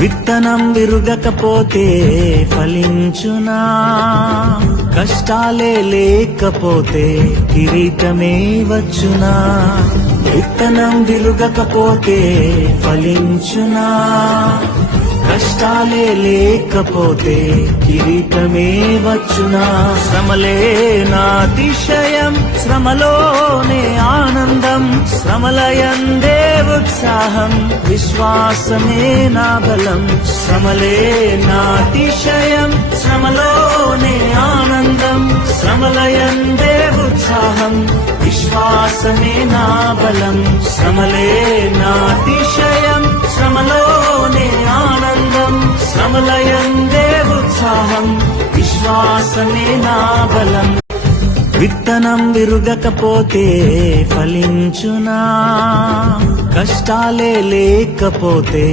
విత్తనం విరుగకపోతే ఫలించునా, కష్టాలే లేకపోతే కిరీటమే వచ్చునా. విత్తనం విరుగకపోతే ఫలించునా, కష్టాలే లేకపోతే కిరీటమే వచ్చునా. శ్రమలే నా అతిశయం, శ్రమలోనే ఆనందం, శ్రమలయందే ఉత్సాహం, విశ్వాసమే నా బలం. శ్రమలే నా అతిశయం, శ్రమలోనే ఆనందం, శ్రమలయందే ఉత్సాహం, విశ్వాసమే నా బలం. శ్రమలే నా అతిశయం, శ్రమలోనే ఆనందం, శ్రమలయందే ఉత్సాహం, విశ్వాసమే నా బలం. విత్తనం విరుగకపోతే ఫలించునా, కష్టాలే లేకపోతే